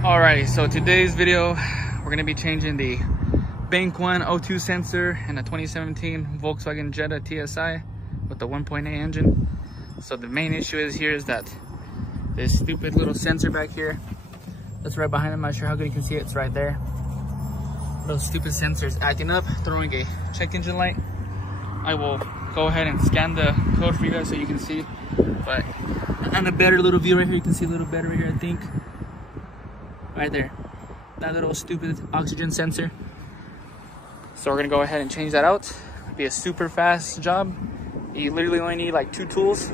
Alrighty, so today's video, we're gonna be changing the Bank 1 O2 sensor in a 2017 Volkswagen Jetta TSI with the 1.8 engine. So the main issue is that this stupid little sensor back here, that's right behind it. I'm not sure how good you can see it, it's right there. Those stupid sensors acting up, throwing a check engine light. I will go ahead and scan the code for you guys so you can see, but on a better little view right here, you can see a little better right here, I think. Right there, that little stupid oxygen sensor. So we're gonna go ahead and change that out. It'll be a super fast job. You literally only need like 2 tools.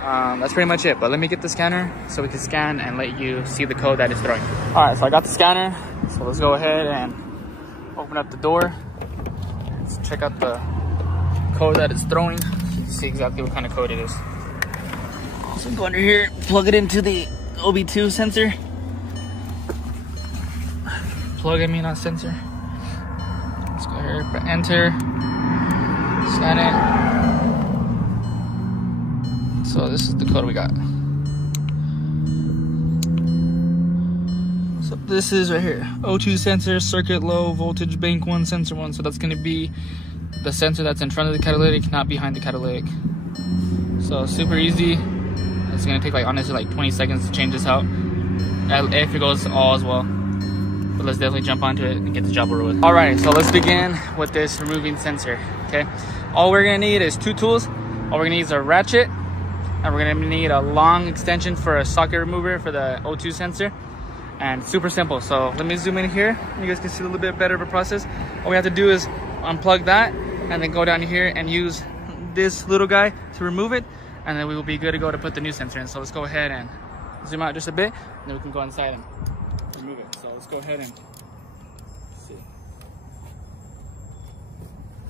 That's pretty much it, but let me get the scanner so we can scan and let you see the code that it's throwing. All right, so I got the scanner, so let's go ahead and open up the door. Let's check out the code that it's throwing so you can see exactly what kind of code it is. So go under here, plug it into the OB2 sensor. Plug, I mean, not sensor. Let's go here, press enter, scan it. So this is the code we got. So this is right here, O2 sensor, circuit low voltage bank 1 sensor 1. So that's gonna be the sensor that's in front of the catalytic, not behind the catalytic. So super easy. It's gonna take like honestly like 20 seconds to change this out, if it goes all as well. But let's definitely jump onto it and get the job over with. All right, so let's begin with this removing sensor, okay? All we're gonna need is 2 tools. All we're gonna need is a ratchet, and we're gonna need a long extension for a socket remover for the O2 sensor, and super simple. So let me zoom in here. You guys can see a little bit better of a process. All we have to do is unplug that, and then go down here and use this little guy to remove it, and then we will be good to go to put the new sensor in. So let's go ahead and zoom out just a bit, and then we can go inside and remove it. So let's go ahead and see.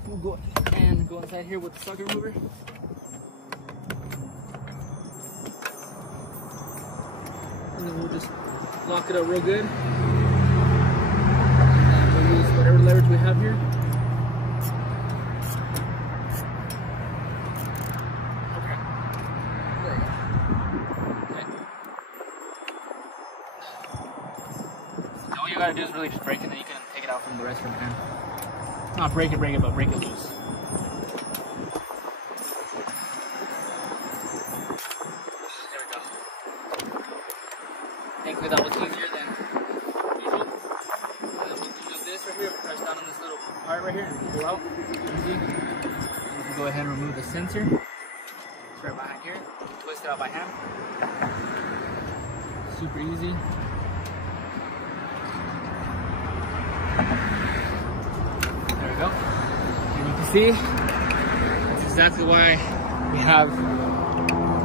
We'll go inside here with the socket remover. And then we'll just lock it up real good. And we'll use whatever leverage we have here. All you gotta do is really just break it, and then you can take it out from the rest of the pan. Not break it, but break it loose. There we go. Thankfully that was easier than usual. And then we can use this right here, press down on this little part right here and pull out. Easy. And we can go ahead and remove the sensor. It's right behind here. You can twist it out by hand. Super easy. There we go. And you can see that's exactly why we have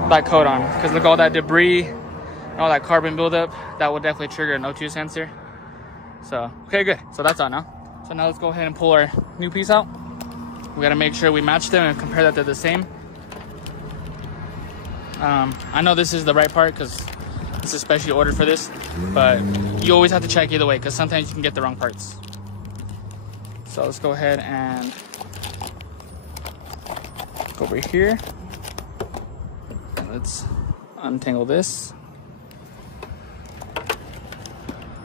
that coat on, because look, all that debris and all that carbon buildup, that will definitely trigger an O2 sensor. So okay, good. So that's on now. So now let's go ahead and pull our new piece out. We got to make sure we match them and compare that they're the same. I know this is the right part because it's especially ordered for this, but you always have to check either way because sometimes you can get the wrong parts. So let's go ahead and go over here. And let's untangle this.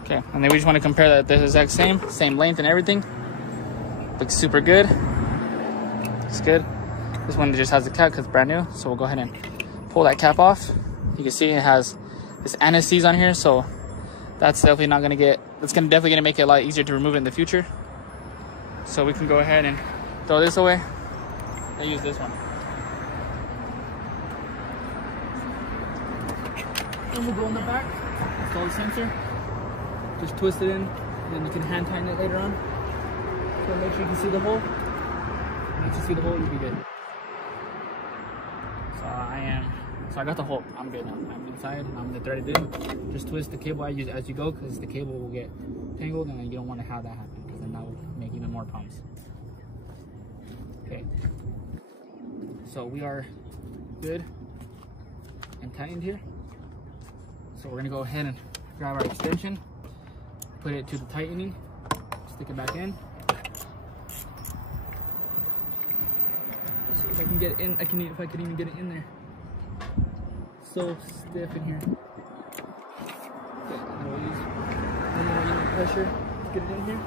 Okay, and then we just want to compare that they're the exact same length and everything. Looks super good. It's good. This one just has the cap because it's brand new. So we'll go ahead and pull that cap off. You can see it has this anti-seize on here, so that's definitely not gonna get, that's definitely gonna make it a lot easier to remove it in the future. So we can go ahead and throw this away and use this one. And we'll go in the back, install the sensor, just twist it in, and then you can hand tighten it later on. So make sure you can see the hole. Once you see the hole, you'll be good. So I got the hole. I'm good now. I'm inside. I'm gonna thread it in. Just twist the cable as you go, because the cable will get tangled, and you don't want to have that happen, because then that will make even more problems. Okay. So we are good and tightened here. So we're gonna go ahead and grab our extension, put it to the tightening, stick it back in. Let's see if I can get it in. If I can even get it in there. So stiff in here. Okay, pressure. Let's get it in here.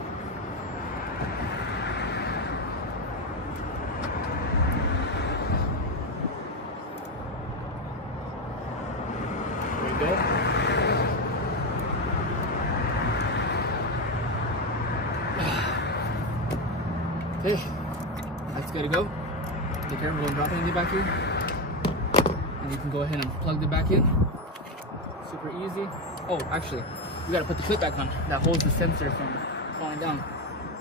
There we go. Okay, that's good to go. Take care, we'll drop anything back here. And you can go ahead and plug it back in. Super easy. Oh, actually, we gotta put the clip back on. That holds the sensor from falling down.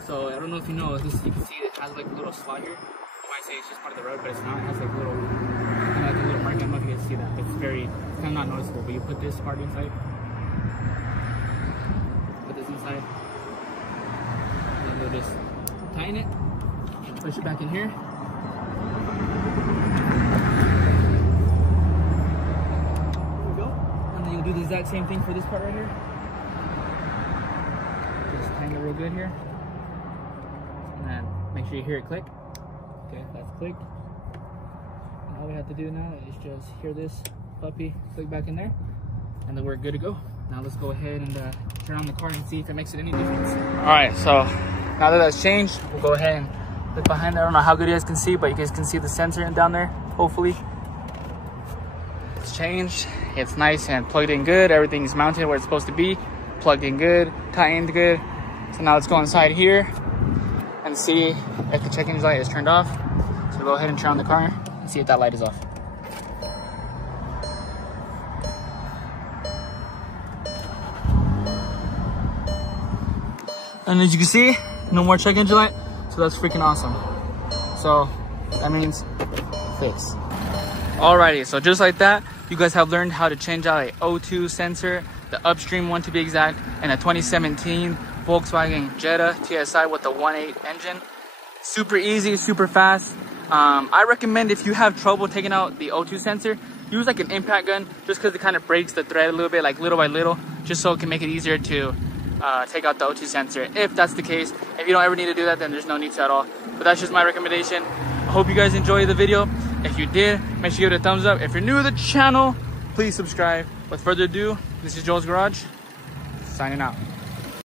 So I don't know if you know, this you can see it has like a little slot here. You might say it's just part of the road, but it's not. It has like a little, kind of like a little mark. I don't know if you guys see that. It's kind of not noticeable, but you put this part inside. Put this inside. And then you'll just tighten it. Push it back in here. Do the exact same thing for this part right here. Just tighten it real good here. And then make sure you hear it click. Okay, that's clicked. And all we have to do now is just hear this puppy click back in there. And then we're good to go. Now let's go ahead and turn on the car and see if it makes it any difference. Alright, so now that that's changed, we'll go ahead and look behind there. I don't know how good you guys can see, but you guys can see the sensor down there, hopefully. It's changed. It's nice and plugged in good. Everything's mounted where it's supposed to be. Plugged in good, tightened good. So now let's go inside here and see if the check engine light is turned off. So go ahead and turn on the car and see if that light is off. And as you can see, no more check engine light. So that's freaking awesome. So that means fixed. Alrighty, so just like that, you guys have learned how to change out a O2 sensor, the upstream one to be exact, and a 2017 Volkswagen Jetta TSI with the 1.8 engine. Super easy, super fast. I recommend if you have trouble taking out the O2 sensor, use like an impact gun, just because it kind of breaks the thread a little bit, like little by little, just so it can make it easier to take out the O2 sensor. If that's the case, if you don't ever need to do that, then there's no need to at all. But that's just my recommendation. I hope you guys enjoyed the video. If you did, make sure you give it a thumbs up. If you're new to the channel, please subscribe. With further ado, this is Joel's Garage, signing out.